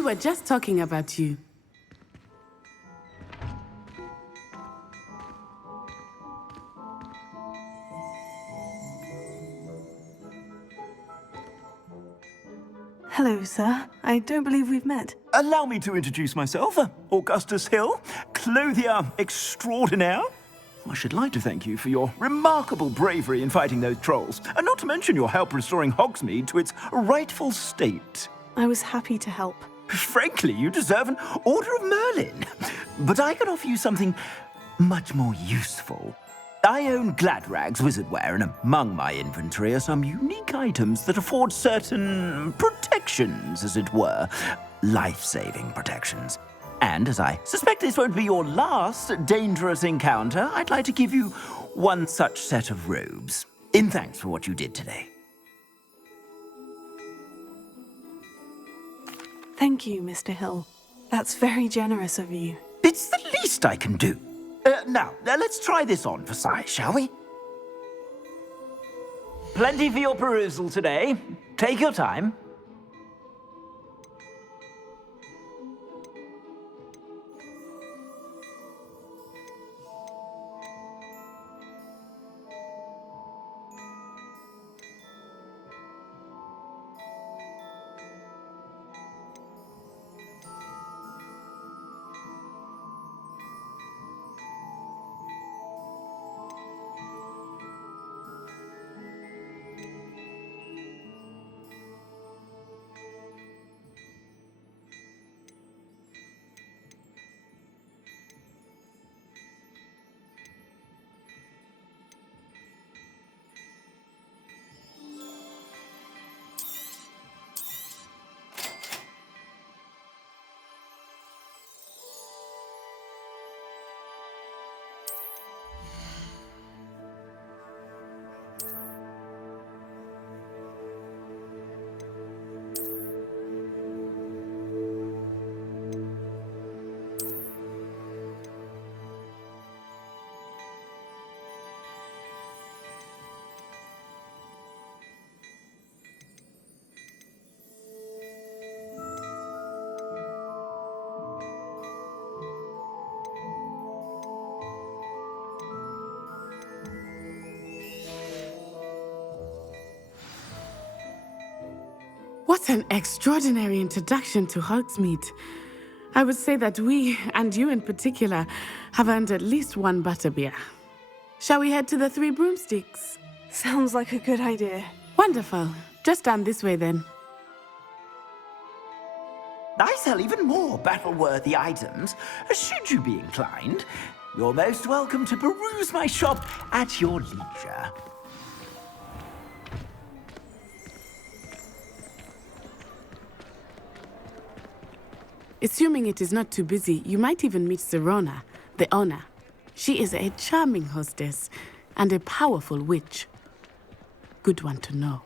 We were just talking about you. Hello, sir. I don't believe we've met. Allow me to introduce myself, Augustus Hill, clothier extraordinaire. I should like to thank you for your remarkable bravery in fighting those trolls, and not to mention your help restoring Hogsmeade to its rightful state. I was happy to help. Frankly, you deserve an Order of Merlin. But I can offer you something much more useful. I own Gladrag's wizardware, and among my inventory are some unique items that afford certain protections, as it were. Life-saving protections. And as I suspect this won't be your last dangerous encounter, I'd like to give you one such set of robes, in thanks for what you did today. Thank you, Mr. Hill. That's very generous of you. It's the least I can do. Now, let's try this on for size, shall we? Plenty for your perusal today. Take your time. What an extraordinary introduction to Hogsmeade. I would say that we, and you in particular, have earned at least one butterbeer. Shall we head to the Three Broomsticks? Sounds like a good idea. Wonderful. Just down this way then. I sell even more battle-worthy items, should you be inclined. You're most welcome to peruse my shop at your leisure. Assuming it is not too busy, you might even meet Sirona, the owner. She is a charming hostess and a powerful witch. Good one to know.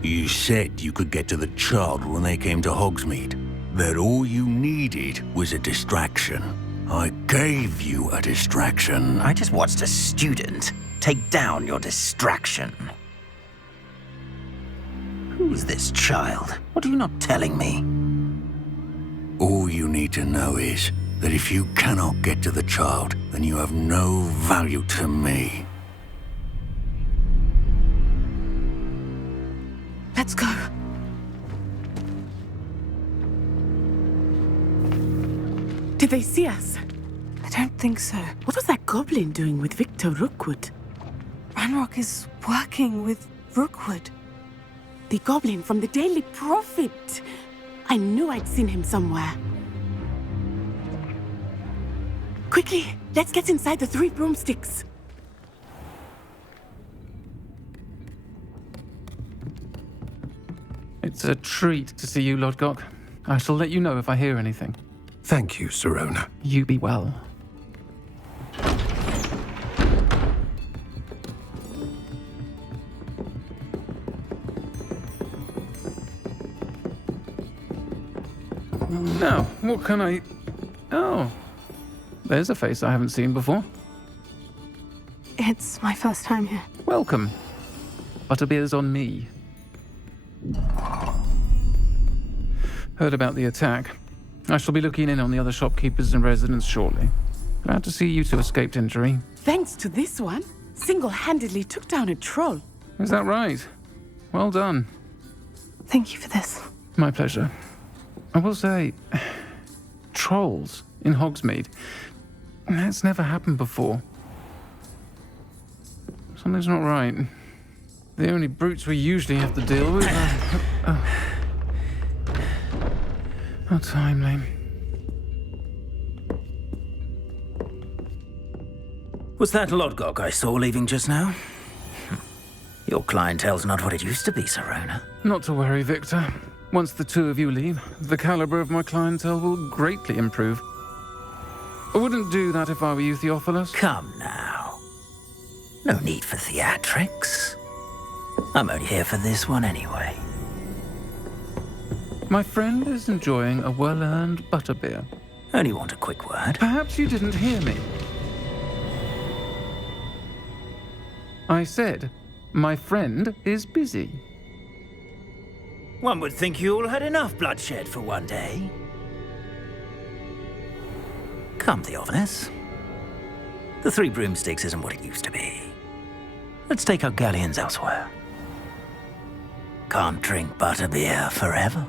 You said you could get to the child when they came to Hogsmeade. That all you needed was a distraction. I gave you a distraction. I just watched a student take down your distraction. Who's this child? What are you not telling me? All you need to know is that if you cannot get to the child, then you have no value to me. Let's go. Did they see us? I don't think so. What was that goblin doing with Victor Rookwood? Ranrock is working with Rookwood. The goblin from the Daily Prophet. I knew I'd seen him somewhere. Quickly, let's get inside the Three Broomsticks. It's a treat to see you, Lodgok. I shall let you know if I hear anything. Thank you, Sirona. You be well. Now, what can I... Oh, there's a face I haven't seen before. It's my first time here. Welcome. Butterbeer's on me. Heard about the attack. I shall be looking in on the other shopkeepers and residents shortly. Glad to see you two escaped injury. Thanks to this one, single-handedly took down a troll. Is that right? Well done. Thank you for this. My pleasure. I will say, trolls in Hogsmeade. That's never happened before. Something's not right. The only brutes we usually have to deal with are... How timely. Was that Lodgok I saw leaving just now? Your clientele's not what it used to be, Sirona. Not to worry, Victor. Once the two of you leave, the caliber of my clientele will greatly improve. I wouldn't do that if I were you, Theophilus. Come now. No need for theatrics. I'm only here for this one anyway. My friend is enjoying a well-earned butterbeer. Only want a quick word. Perhaps you didn't hear me. I said, my friend is busy. One would think you all had enough bloodshed for one day. Come, Theophilus. The Three Broomsticks isn't what it used to be. Let's take our galleons elsewhere. Can't drink butterbeer forever.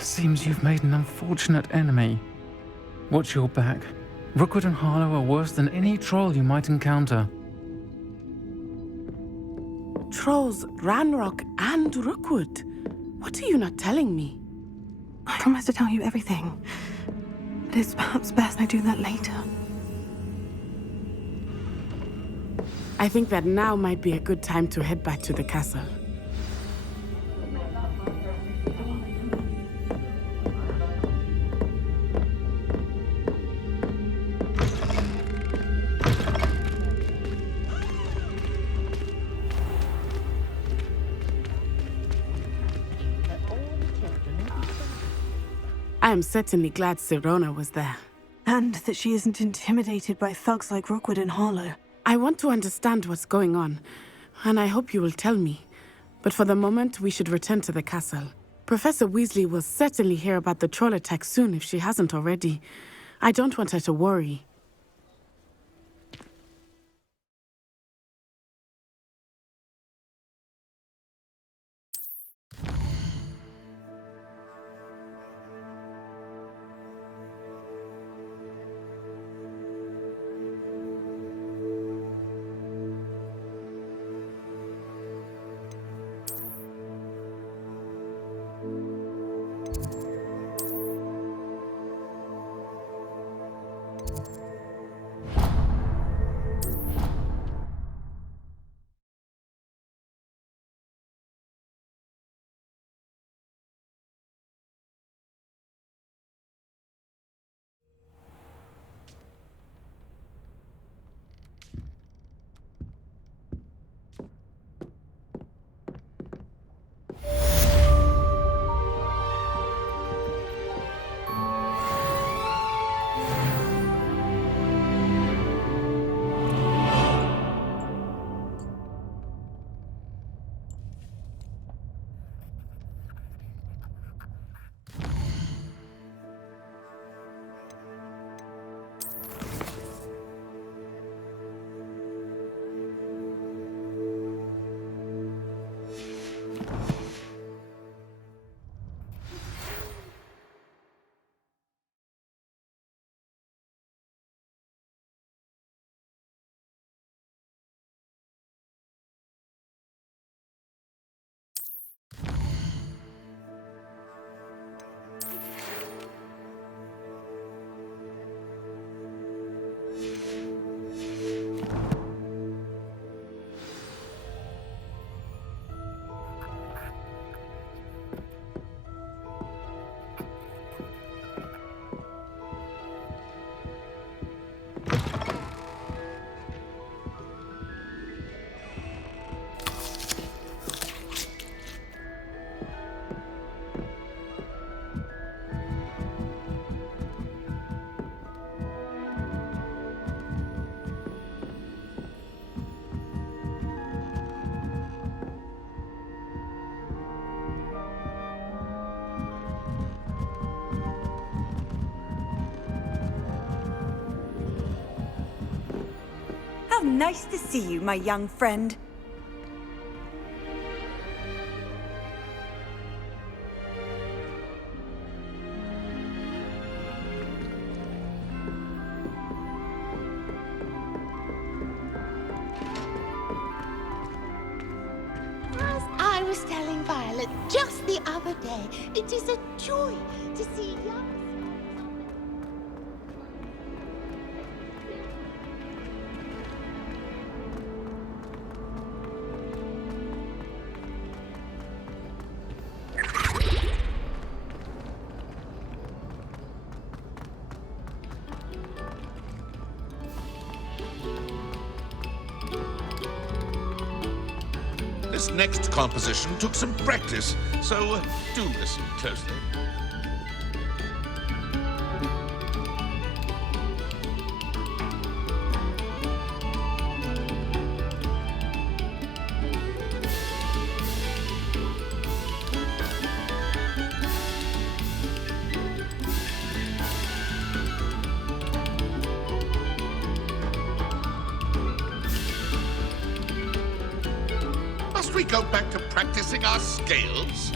Seems you've made an unfortunate enemy. Watch your back. Rookwood and Harlow are worse than any troll you might encounter. Trolls, Ranrock, and Rookwood. What are you not telling me? I promised to tell you everything. But it's perhaps best I do that later. I think that now might be a good time to head back to the castle. I am certainly glad Sirona was there. And that she isn't intimidated by thugs like Rookwood and Harlow. I want to understand what's going on, and I hope you will tell me. But for the moment, we should return to the castle. Professor Weasley will certainly hear about the troll attack soon if she hasn't already. I don't want her to worry. Nice to see you, my young friend. As I was telling Violet just the other day, it is a joy to see young... This next composition took some practice, so do listen closely. Must we go back to practicing our scales?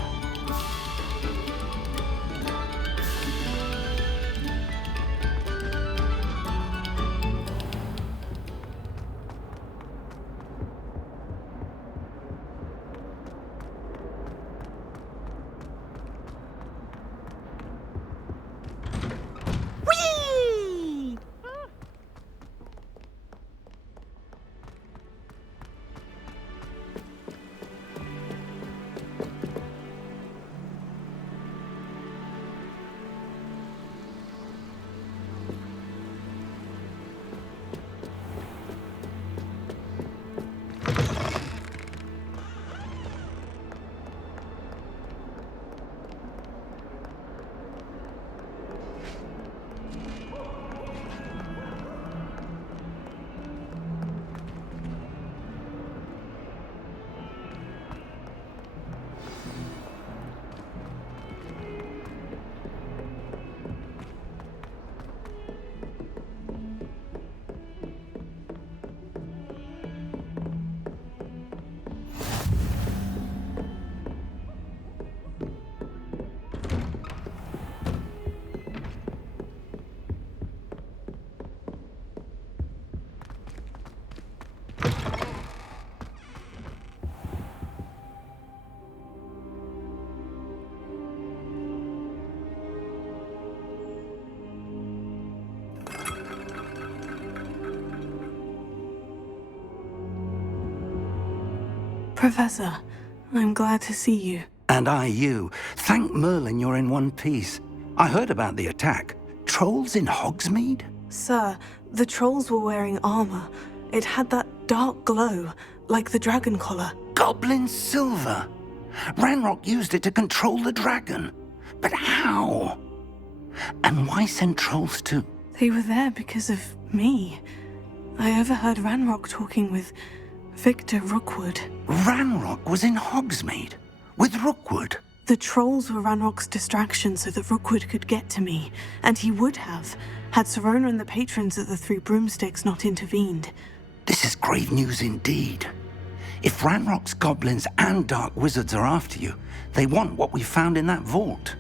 Whee! Professor, I'm glad to see you. And I you. Thank Merlin you're in one piece. I heard about the attack. Trolls in Hogsmeade? Sir, the trolls were wearing armor. It had that dark glow, like the dragon collar. Goblin silver. Ranrock used it to control the dragon. But how? And why send trolls to... They were there because of me. I overheard Ranrock talking with Victor Rookwood. Ranrock was in Hogsmeade? With Rookwood? The trolls were Ranrock's distraction so that Rookwood could get to me, and he would have, had Sirona and the patrons of the Three Broomsticks not intervened. This is grave news indeed. If Ranrock's goblins and dark wizards are after you, they want what we found in that vault.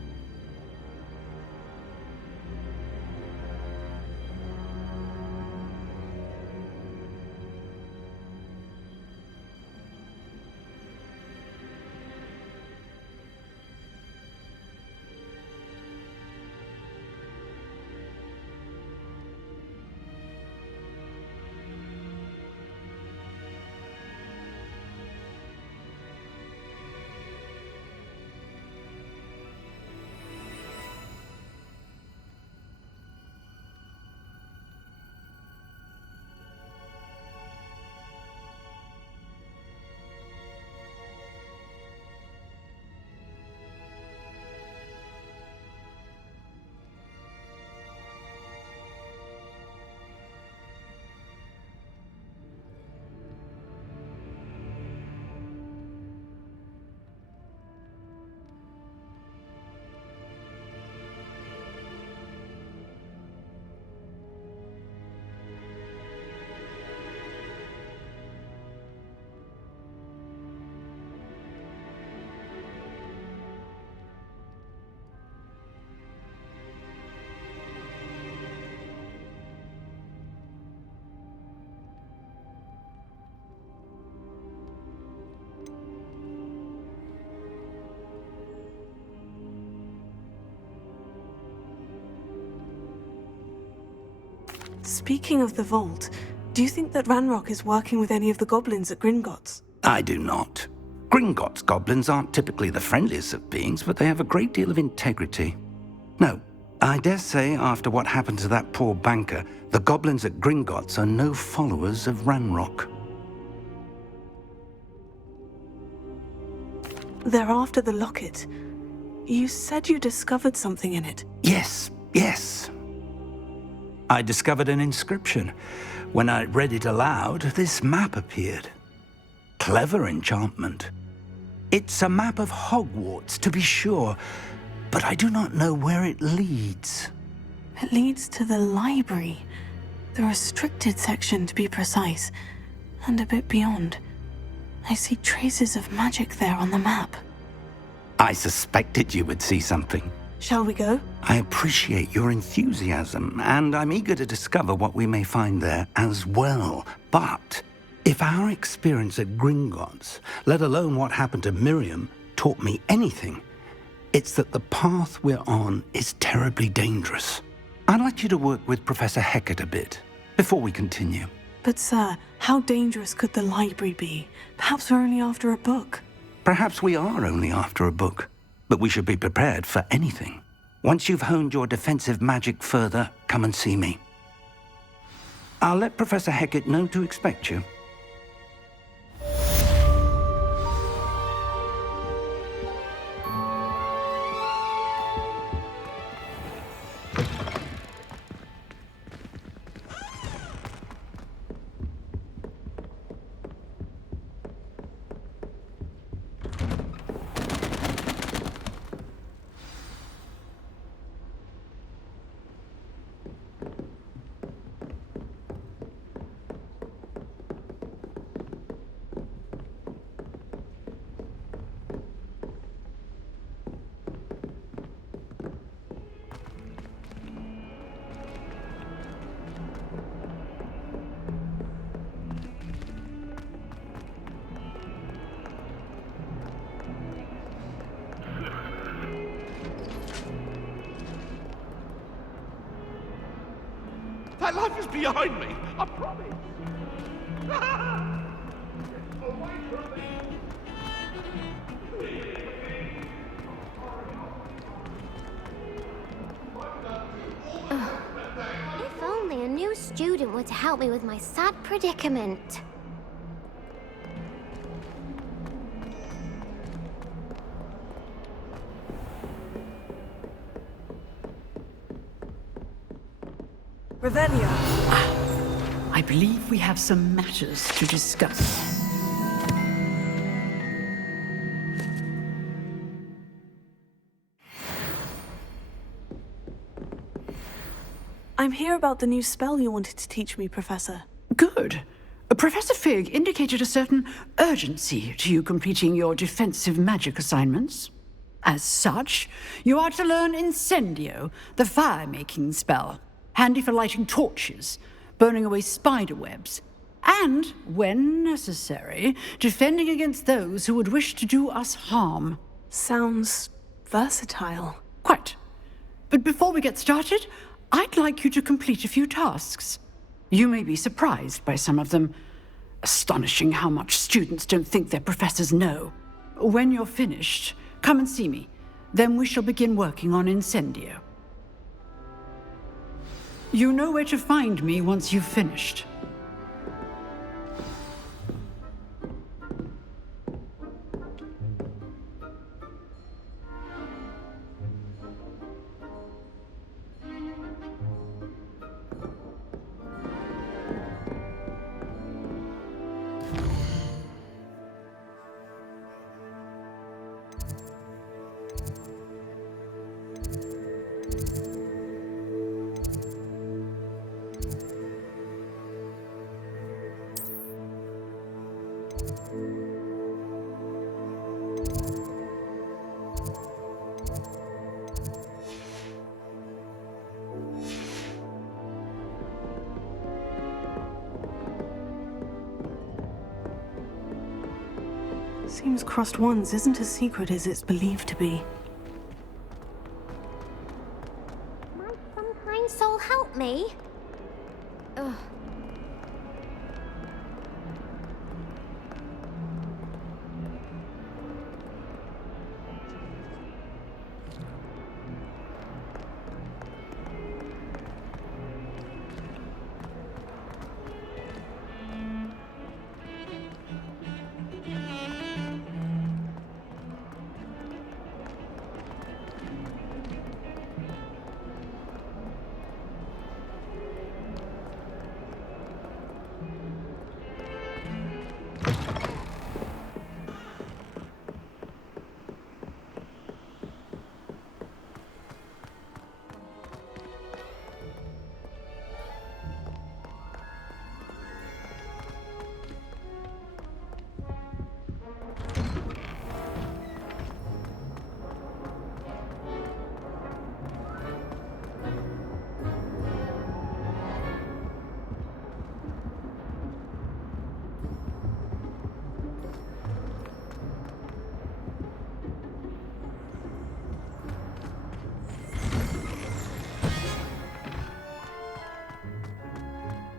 Speaking of the vault, do you think that Ranrock is working with any of the goblins at Gringotts? I do not. Gringotts goblins aren't typically the friendliest of beings, but they have a great deal of integrity. No, I dare say after what happened to that poor banker, the goblins at Gringotts are no followers of Ranrock. They're after the locket. You said you discovered something in it. Yes. I discovered an inscription. When I read it aloud, this map appeared. Clever enchantment. It's a map of Hogwarts, to be sure, but I do not know where it leads. It leads to the library. The restricted section, to be precise, and a bit beyond. I see traces of magic there on the map. I suspected you would see something. Shall we go? I appreciate your enthusiasm, and I'm eager to discover what we may find there as well. But if our experience at Gringotts, let alone what happened to Miriam, taught me anything, it's that the path we're on is terribly dangerous. I'd like you to work with Professor Hecat a bit before we continue. But sir, how dangerous could the library be? Perhaps we're only after a book. Perhaps we are only after a book, but we should be prepared for anything. Once you've honed your defensive magic further, come and see me. I'll let Professor Hecat know to expect you. That life is behind me, I promise. Away from me. If only a new student were to help me with my sad predicament. Revelio. I believe we have some matters to discuss. I'm here about the new spell you wanted to teach me, Professor. Good. Professor Fig indicated a certain urgency to you completing your defensive magic assignments. As such, you are to learn Incendio, the fire-making spell, handy for lighting torches, burning away spider webs, and, when necessary, defending against those who would wish to do us harm. Sounds versatile. Quite. But before we get started, I'd like you to complete a few tasks. You may be surprised by some of them. Astonishing how much students don't think their professors know. When you're finished, come and see me. Then we shall begin working on Incendio. You know where to find me once you've finished. Seems crossed wands isn't as secret as it's believed to be. Might some kind soul help me?